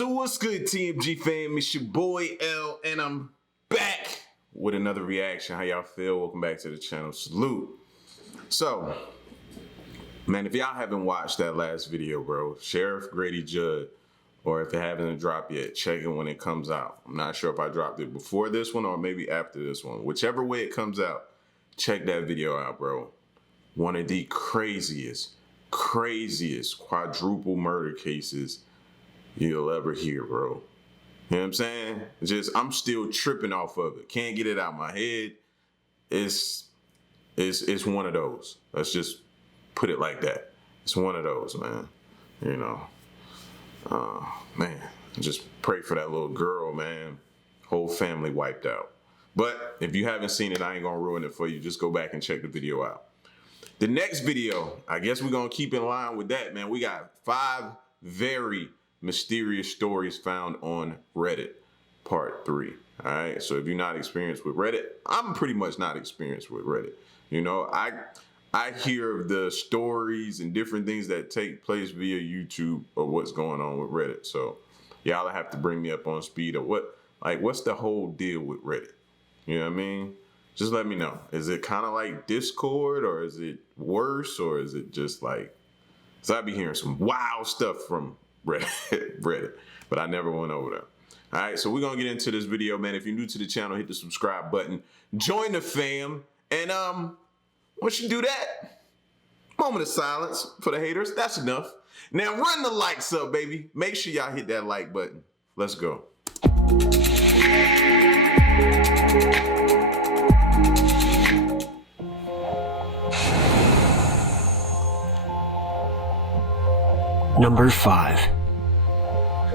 So what's good, TMG fam? It's your boy L, and I'm back with another reaction. How y'all feel? Welcome back to the channel. Salute. So, man, if y'all haven't watched that last video, bro, Sheriff Grady Judd, or if it hasn't dropped yet, check it when it comes out. I'm not sure if I dropped it before this one or maybe after this one. Whichever way it comes out, check that video out, bro. One of the craziest quadruple murder cases you'll ever hear, bro. You know what I'm saying? I'm still tripping off of it. Can't get it out of my head. It's one of those. Let's just put it like that. It's one of those, man. You know, man, just pray for that little girl, man. Whole family wiped out. But if you haven't seen it, I ain't gonna ruin it for you. Just go back and check the video out. The next video, I guess we're gonna keep in line with that, man. We got 5 very mysterious stories found on Reddit, part 3. All right, so if you're not experienced with Reddit, I'm pretty much not experienced with Reddit. You know, I hear of the stories and different things that take place via YouTube of what's going on with Reddit. So y'all have to bring me up on speed of what's the whole deal with Reddit? You know what I mean? Just let me know. Is it kind of like Discord, or is it worse, or is it just like, so I be hearing some wild stuff from Reddit, but I never went over there. All right, so we're gonna get into this video, man. If you're new to the channel, hit the subscribe button, join the fam, and once you do that, moment of silence for the haters. That's enough. Now run the likes up, baby. Make sure y'all hit that like button. Let's go. Number 5.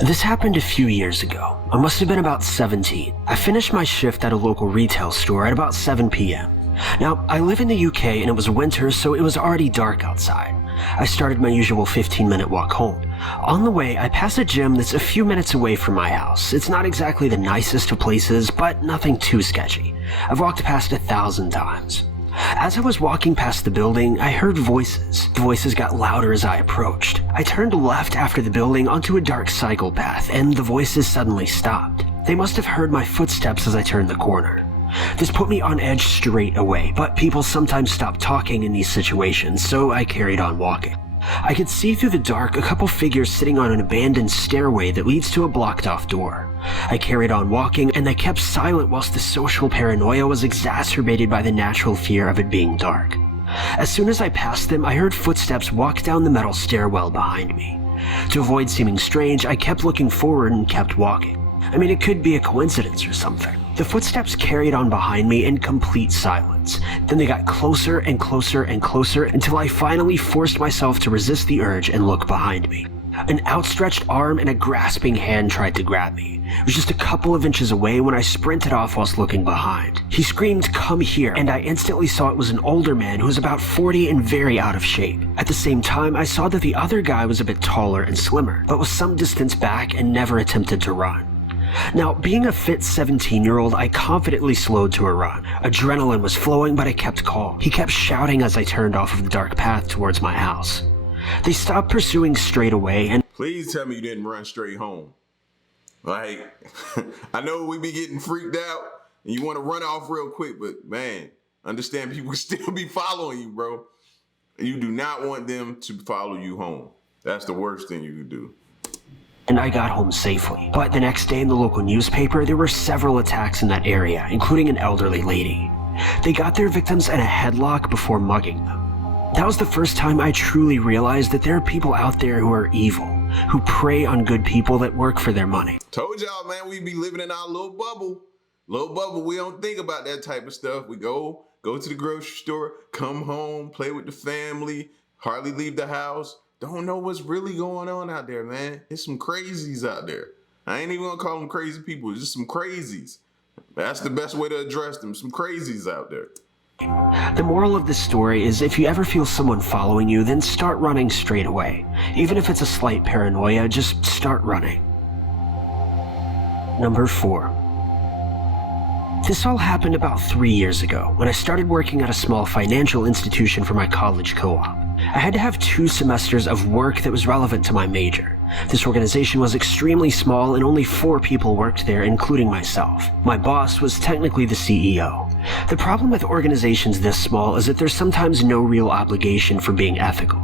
This happened a few years ago. I must have been about 17. I finished my shift at a local retail store at about 7 p.m. Now, I live in the UK and it was winter, so it was already dark outside. I started my usual 15-minute walk home. On the way, I pass a gym that's a few minutes away from my house. It's not exactly the nicest of places, but nothing too sketchy. I've walked past 1,000 times. As I was walking past the building, I heard voices. The voices got louder as I approached. I turned left after the building onto a dark cycle path, and the voices suddenly stopped. They must have heard my footsteps as I turned the corner. This put me on edge straight away, but people sometimes stop talking in these situations, so I carried on walking. I could see through the dark a couple figures sitting on an abandoned stairway that leads to a blocked-off door. I carried on walking, and they kept silent whilst the social paranoia was exacerbated by the natural fear of it being dark. As soon as I passed them, I heard footsteps walk down the metal stairwell behind me. To avoid seeming strange, I kept looking forward and kept walking. I mean, it could be a coincidence or something. The footsteps carried on behind me in complete silence. Then they got closer and closer and closer until I finally forced myself to resist the urge and look behind me. An outstretched arm and a grasping hand tried to grab me. It was just a couple of inches away when I sprinted off whilst looking behind. He screamed, "Come here," and I instantly saw it was an older man who was about 40 and very out of shape. At the same time, I saw that the other guy was a bit taller and slimmer, but was some distance back and never attempted to run. Now, being a fit 17-year-old, I confidently slowed to a run. Adrenaline was flowing, but I kept calm. He kept shouting as I turned off of the dark path towards my house. They stopped pursuing straight away, and please tell me you didn't run straight home. Like, I know we be getting freaked out and you want to run off real quick, but man, understand people still be following you, bro. You do not want them to follow you home. That's the worst thing you could do. And I got home safely. But the next day in the local newspaper, there were several attacks in that area, including an elderly lady. They got their victims in a headlock before mugging them. That was the first time I truly realized that there are people out there who are evil, who prey on good people that work for their money. Told y'all, man, we be living in our little bubble. Little bubble, we don't think about that type of stuff. We go to the grocery store, come home, play with the family, hardly leave the house. Don't know what's really going on out there, man. It's some crazies out there. I ain't even gonna call them crazy people. It's just some crazies. That's the best way to address them. Some crazies out there. The moral of this story is if you ever feel someone following you, then start running straight away. Even if it's a slight paranoia, just start running. Number 4. This all happened about 3 years ago when I started working at a small financial institution for my college co-op. I had to have 2 semesters of work that was relevant to my major. This organization was extremely small and only 4 people worked there, including myself. My boss was technically the CEO. The problem with organizations this small is that there's sometimes no real obligation for being ethical.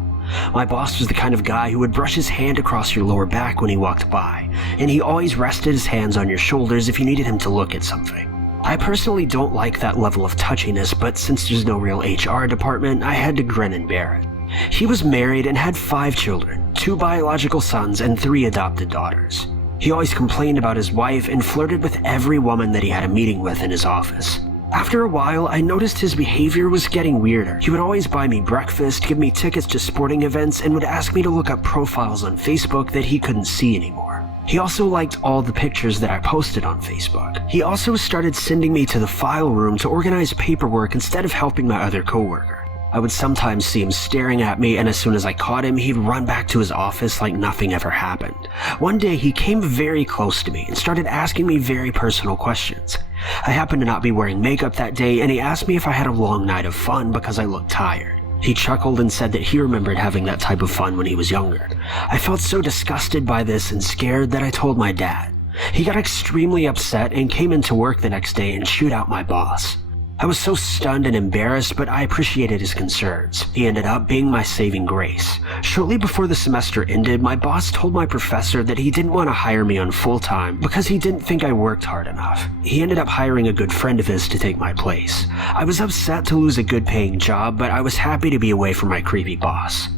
My boss was the kind of guy who would brush his hand across your lower back when he walked by, and he always rested his hands on your shoulders if you needed him to look at something. I personally don't like that level of touchiness, but since there's no real HR department, I had to grin and bear it. He was married and had 5 children, 2 biological sons and 3 adopted daughters. He always complained about his wife and flirted with every woman that he had a meeting with in his office. After a while, I noticed his behavior was getting weirder. He would always buy me breakfast, give me tickets to sporting events, and would ask me to look up profiles on Facebook that he couldn't see anymore. He also liked all the pictures that I posted on Facebook. He also started sending me to the file room to organize paperwork instead of helping my other coworker. I would sometimes see him staring at me, and as soon as I caught him, he'd run back to his office like nothing ever happened. One day, he came very close to me and started asking me very personal questions. I happened to not be wearing makeup that day, and he asked me if I had a long night of fun because I looked tired. He chuckled and said that he remembered having that type of fun when he was younger. I felt so disgusted by this and scared that I told my dad. He got extremely upset and came into work the next day and chewed out my boss. I was so stunned and embarrassed, but I appreciated his concerns. He ended up being my saving grace. Shortly before the semester ended, my boss told my professor that he didn't want to hire me on full-time because he didn't think I worked hard enough. He ended up hiring a good friend of his to take my place. I was upset to lose a good-paying job, but I was happy to be away from my creepy boss.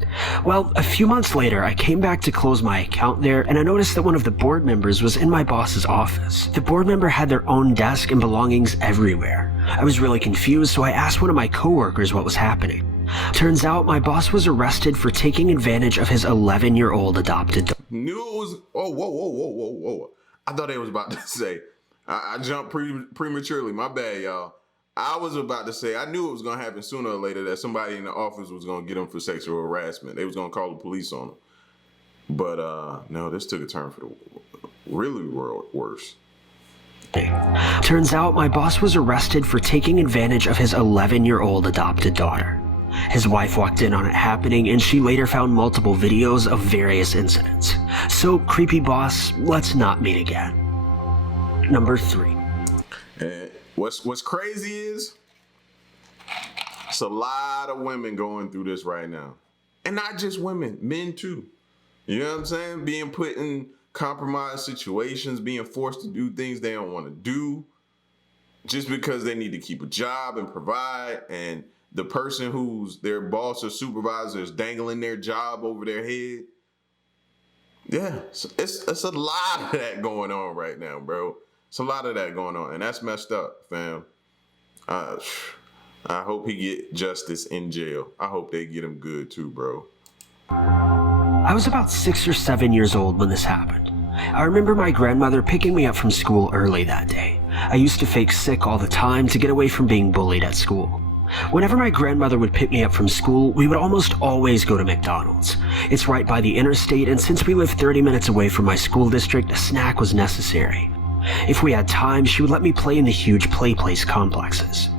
Well, a few months later, I came back to close my account there, and I noticed that one of the board members was in my boss's office. The board member had their own desk and belongings everywhere. I was really confused, so I asked one of my coworkers what was happening. Turns out my boss was arrested for taking advantage of his 11-year-old adopted daughter. Knew it was. Oh, whoa. I thought they was about to say. I jumped prematurely. My bad, y'all. I was about to say, I knew it was going to happen sooner or later that somebody in the office was going to get him for sexual harassment. They was going to call the police on him. But no, this took a turn for the really worse. Turns out my boss was arrested for taking advantage of his 11-year-old adopted daughter. His wife walked in on it happening, and she later found multiple videos of various incidents. So, creepy boss, let's not meet again. Number 3. And what's crazy is it's a lot of women going through this right now. And not just women, men too. You know what I'm saying? Being put in compromised situations, being forced to do things they don't want to do just because they need to keep a job and provide, and the person who's their boss or supervisor is dangling their job over their head. Yeah, it's a lot of that going on right now, bro. It's a lot of that going on, and that's messed up, fam. I hope he get justice in jail. I hope they get him good too, bro. I was about 6 or 7 years old when this happened. I remember my grandmother picking me up from school early that day. I used to fake sick all the time to get away from being bullied at school. Whenever my grandmother would pick me up from school, we would almost always go to McDonald's. It's right by the interstate, and since we lived 30 minutes away from my school district, a snack was necessary. If we had time, she would let me play in the huge play place complexes.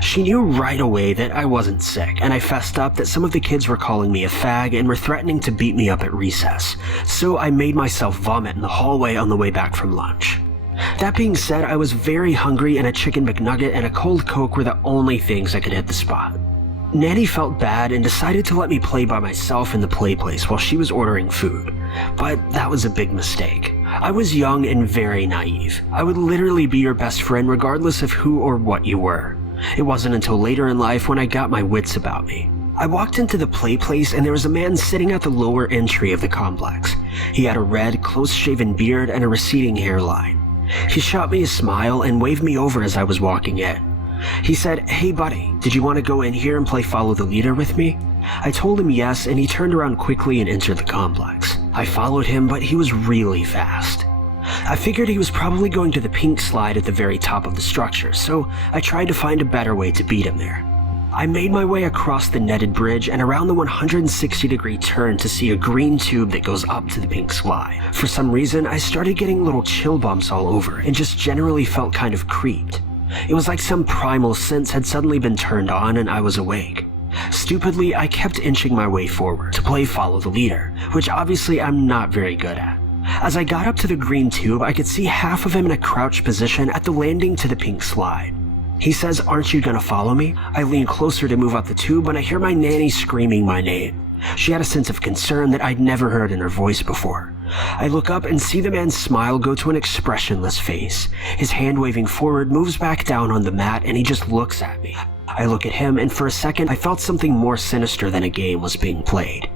She knew right away that I wasn't sick, and I fessed up that some of the kids were calling me a fag and were threatening to beat me up at recess, so I made myself vomit in the hallway on the way back from lunch. That being said, I was very hungry, and a chicken McNugget and a cold Coke were the only things that could hit the spot. Nanny felt bad and decided to let me play by myself in the play place while she was ordering food, but that was a big mistake. I was young and very naive. I would literally be your best friend regardless of who or what you were. It wasn't until later in life when I got my wits about me. I walked into the play place and there was a man sitting at the lower entry of the complex. He had a red, close-shaven beard and a receding hairline. He shot me a smile and waved me over as I was walking in. He said, "Hey buddy, did you want to go in here and play follow the leader with me?" I told him yes, and he turned around quickly and entered the complex. I followed him, but he was really fast. I figured he was probably going to the pink slide at the very top of the structure, so I tried to find a better way to beat him there. I made my way across the netted bridge and around the 160-degree turn to see a green tube that goes up to the pink slide. For some reason, I started getting little chill bumps all over and just generally felt kind of creeped. It was like some primal sense had suddenly been turned on and I was awake. Stupidly, I kept inching my way forward to play follow the leader, which obviously I'm not very good at. As I got up to the green tube, I could see half of him in a crouched position at the landing to the pink slide. He says, "Aren't you gonna follow me?" I lean closer to move up the tube when I hear my nanny screaming my name. She had a sense of concern that I'd never heard in her voice before. I look up and see the man's smile go to an expressionless face. His hand waving forward moves back down on the mat and he just looks at me. I look at him and for a second I felt something more sinister than a game was being played.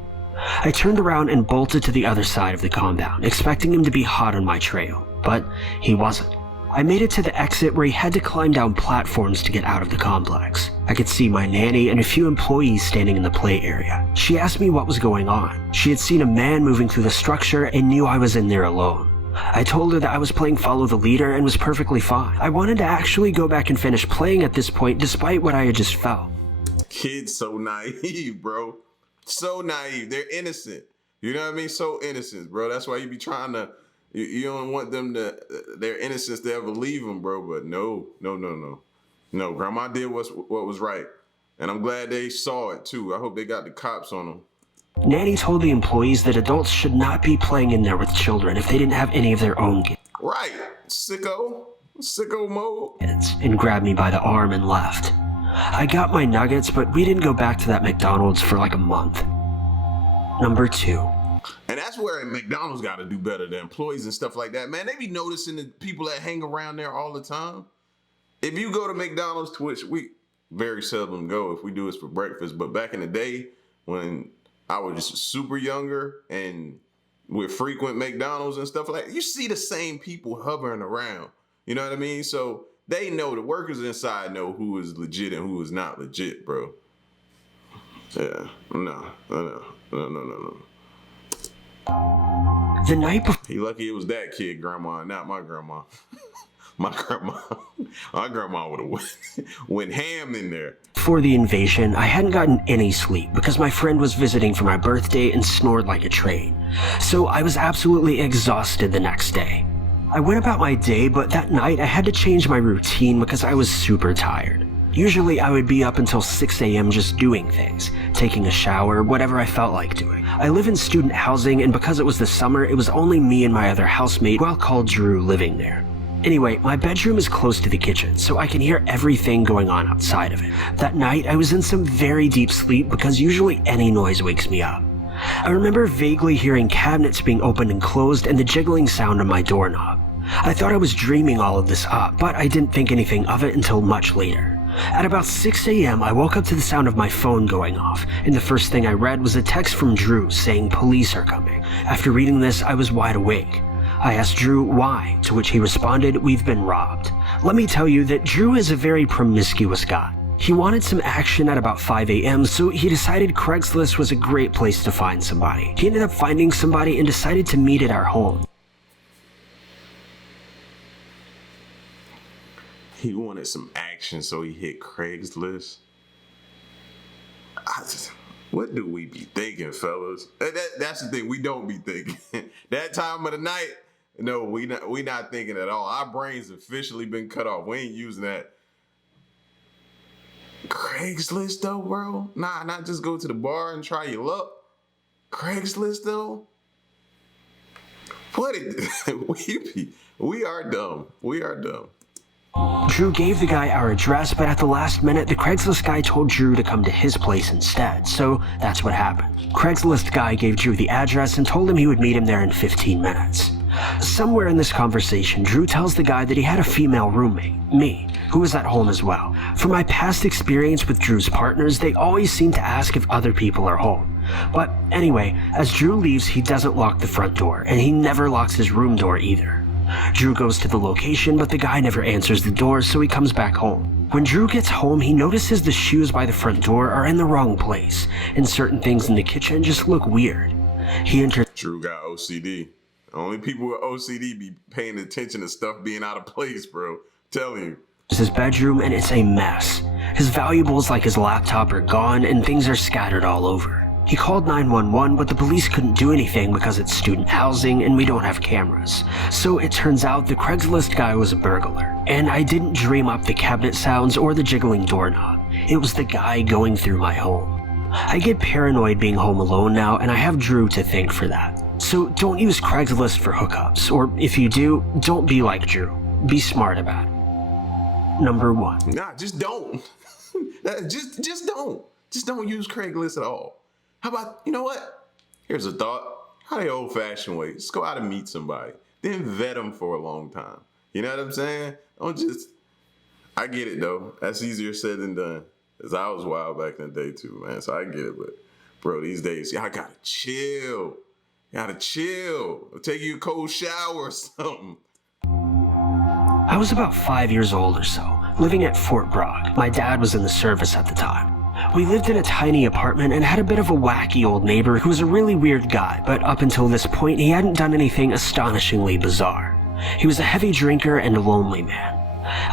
I turned around and bolted to the other side of the compound, expecting him to be hot on my trail, but he wasn't. I made it to the exit where he had to climb down platforms to get out of the complex. I could see my nanny and a few employees standing in the play area. She asked me what was going on. She had seen a man moving through the structure and knew I was in there alone. I told her that I was playing follow the leader and was perfectly fine. I wanted to actually go back and finish playing at this point despite what I had just felt. Kids so naive, bro. So naive. They're innocent. You know what I mean? So innocent, bro. That's why you be trying to, you don't want them to, their innocence to ever leave them, bro. But no. No, grandma did what was right. And I'm glad they saw it too. I hope they got the cops on them. Nanny told the employees that adults should not be playing in there with children if they didn't have any of their own kids. Right. Sicko mode. And grabbed me by the arm and left. I got my nuggets, but we didn't go back to that McDonald's for like a month. Number 2. And that's where McDonald's got to do better. The employees and stuff like that, man, they be noticing the people that hang around there all the time. If you go to McDonald's, which we very seldom go, if we do it for breakfast, but back in the day when I was just super younger and with frequent McDonald's and stuff like that, you see the same people hovering around. You know what I mean? So they know, the workers inside know who is legit and who is not legit, bro. Yeah, no. The night before... He lucky it was that kid, grandma, not my grandma. My grandma would have went ham in there. Before the invasion, I hadn't gotten any sleep because my friend was visiting for my birthday and snored like a train. So I was absolutely exhausted the next day. I went about my day, but that night I had to change my routine because I was super tired. Usually I would be up until 6 a.m. just doing things, taking a shower, whatever I felt like doing. I live in student housing, and because it was the summer, it was only me and my other housemate, who I'll call Drew, living there. Anyway, my bedroom is close to the kitchen, so I can hear everything going on outside of it. That night, I was in some very deep sleep because usually any noise wakes me up. I remember vaguely hearing cabinets being opened and closed and the jiggling sound on my doorknob. I thought I was dreaming all of this up, but I didn't think anything of it until much later. At about 6 a.m., I woke up to the sound of my phone going off, and the first thing I read was a text from Drew saying police are coming. After reading this, I was wide awake. I asked Drew why, to which he responded, "We've been robbed." Let me tell you that Drew is a very promiscuous guy. He wanted some action at about 5 a.m., so he decided Craigslist was a great place to find somebody. He ended up finding somebody and decided to meet at our home. He wanted some action, so he hit Craigslist. What do we be thinking, fellas? That's the thing, we don't be thinking. That time of the night, no, we not thinking at all. Our brains officially been cut off. We ain't using that. Craigslist though, bro? Nah, not just go to the bar and try your luck. Craigslist though? We are dumb. We are dumb. Drew gave the guy our address, but at the last minute, the Craigslist guy told Drew to come to his place instead, so that's what happened. Craigslist guy gave Drew the address and told him he would meet him there in 15 minutes. Somewhere in this conversation, Drew tells the guy that he had a female roommate, me, who was at home as well. From my past experience with Drew's partners, they always seem to ask if other people are home. But anyway, as Drew leaves, he doesn't lock the front door, and he never locks his room door either. Drew goes to the location, but the guy never answers the door, so he comes back home. When Drew gets home, he notices the shoes by the front door are in the wrong place, and certain things in the kitchen just look weird. Drew got OCD. Only people with OCD be paying attention to stuff being out of place, bro. Telling you. His bedroom, and it's a mess. His valuables like his laptop are gone, and things are scattered all over. He called 911, but the police couldn't do anything because it's student housing and we don't have cameras. So it turns out the Craigslist guy was a burglar, and I didn't dream up the cabinet sounds or the jiggling doorknob. It was the guy going through my home. I get paranoid being home alone now, and I have Drew to thank for that. So don't use Craigslist for hookups, or if you do, don't be like Drew. Be smart about it. Number 1. Nah, just don't. just don't. Just don't use Craigslist at all. How about, you know what? Here's a thought. How the old-fashioned way. Just go out and meet somebody. Then vet them for a long time. You know what I'm saying? Don't just... I get it, though. That's easier said than done. Because I was wild back in the day, too, man. So I get it. But, bro, these days, y'all gotta chill. Gotta chill. Or take you a cold shower or something. I was about 5 years old or so, living at Fort Bragg. My dad was in the service at the time. We lived in a tiny apartment and had a bit of a wacky old neighbor who was a really weird guy, but up until this point, he hadn't done anything astonishingly bizarre. He was a heavy drinker and a lonely man.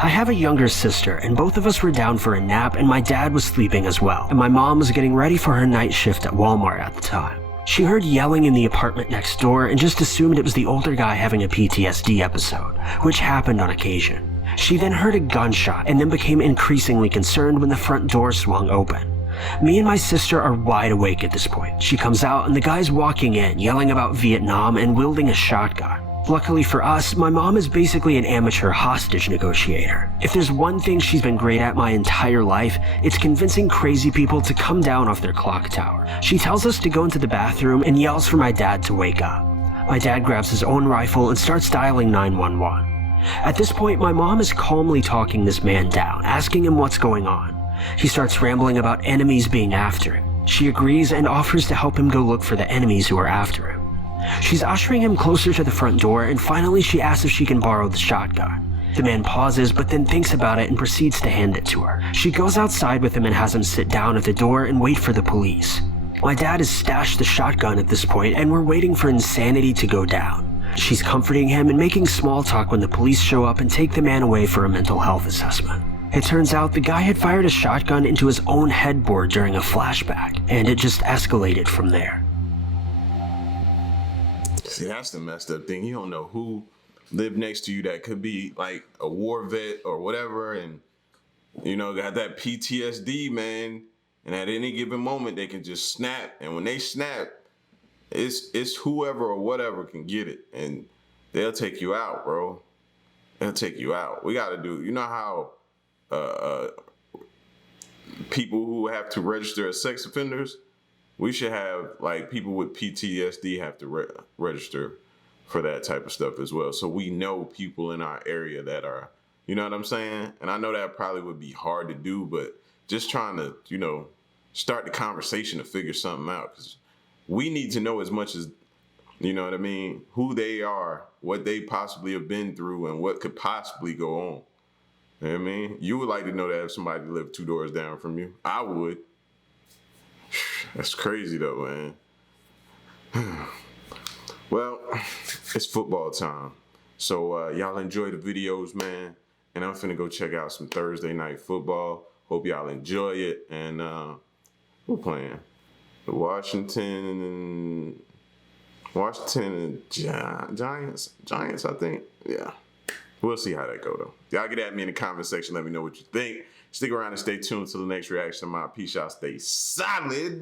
I have a younger sister, and both of us were down for a nap, and my dad was sleeping as well, and my mom was getting ready for her night shift at Walmart at the time. She heard yelling in the apartment next door and just assumed it was the older guy having a PTSD episode, which happened on occasion. She then heard a gunshot and then became increasingly concerned when the front door swung open. Me and my sister are wide awake at this point. She comes out and the guy's walking in, yelling about Vietnam and wielding a shotgun. Luckily for us, my mom is basically an amateur hostage negotiator. If there's one thing she's been great at my entire life, it's convincing crazy people to come down off their clock tower. She tells us to go into the bathroom and yells for my dad to wake up. My dad grabs his own rifle and starts dialing 911. At this point, my mom is calmly talking this man down, asking him what's going on. He starts rambling about enemies being after him. She agrees and offers to help him go look for the enemies who are after him. She's ushering him closer to the front door, and finally she asks if she can borrow the shotgun. The man pauses, but then thinks about it and proceeds to hand it to her. She goes outside with him and has him sit down at the door and wait for the police. My dad has stashed the shotgun at this point, and we're waiting for insanity to go down. She's comforting him and making small talk when the police show up and take the man away for a mental health assessment. It turns out the guy had fired a shotgun into his own headboard during a flashback, and it just escalated from there. See, that's the messed up thing. You don't know who lived next to you that could be like a war vet or whatever, and you know, got that PTSD, man. And at any given moment, they can just snap. And when they snap, it's whoever or whatever can get it, and they'll take you out, bro. They'll take you out. We got to do. You know how people who have to register as sex offenders, we should have like people with PTSD have to register for that type of stuff as well. So we know people in our area that are, you know what I'm saying? And I know that probably would be hard to do, but just trying to, you know, start the conversation to figure something out, because we need to know as much as, you know what I mean, who they are, what they possibly have been through, and what could possibly go on. You know what I mean? You would like to know that if somebody lived 2 doors down from you. I would. That's crazy though, man. Well, it's football time. So y'all enjoy the videos, man. And I'm finna go check out some Thursday night football. Hope y'all enjoy it. And we're playing the Washington and Giants, I think. Yeah. We'll see how that go, though. Y'all get at me in the comment section. Let me know what you think. Stick around and stay tuned until the next reaction. My peace out. Stay solid.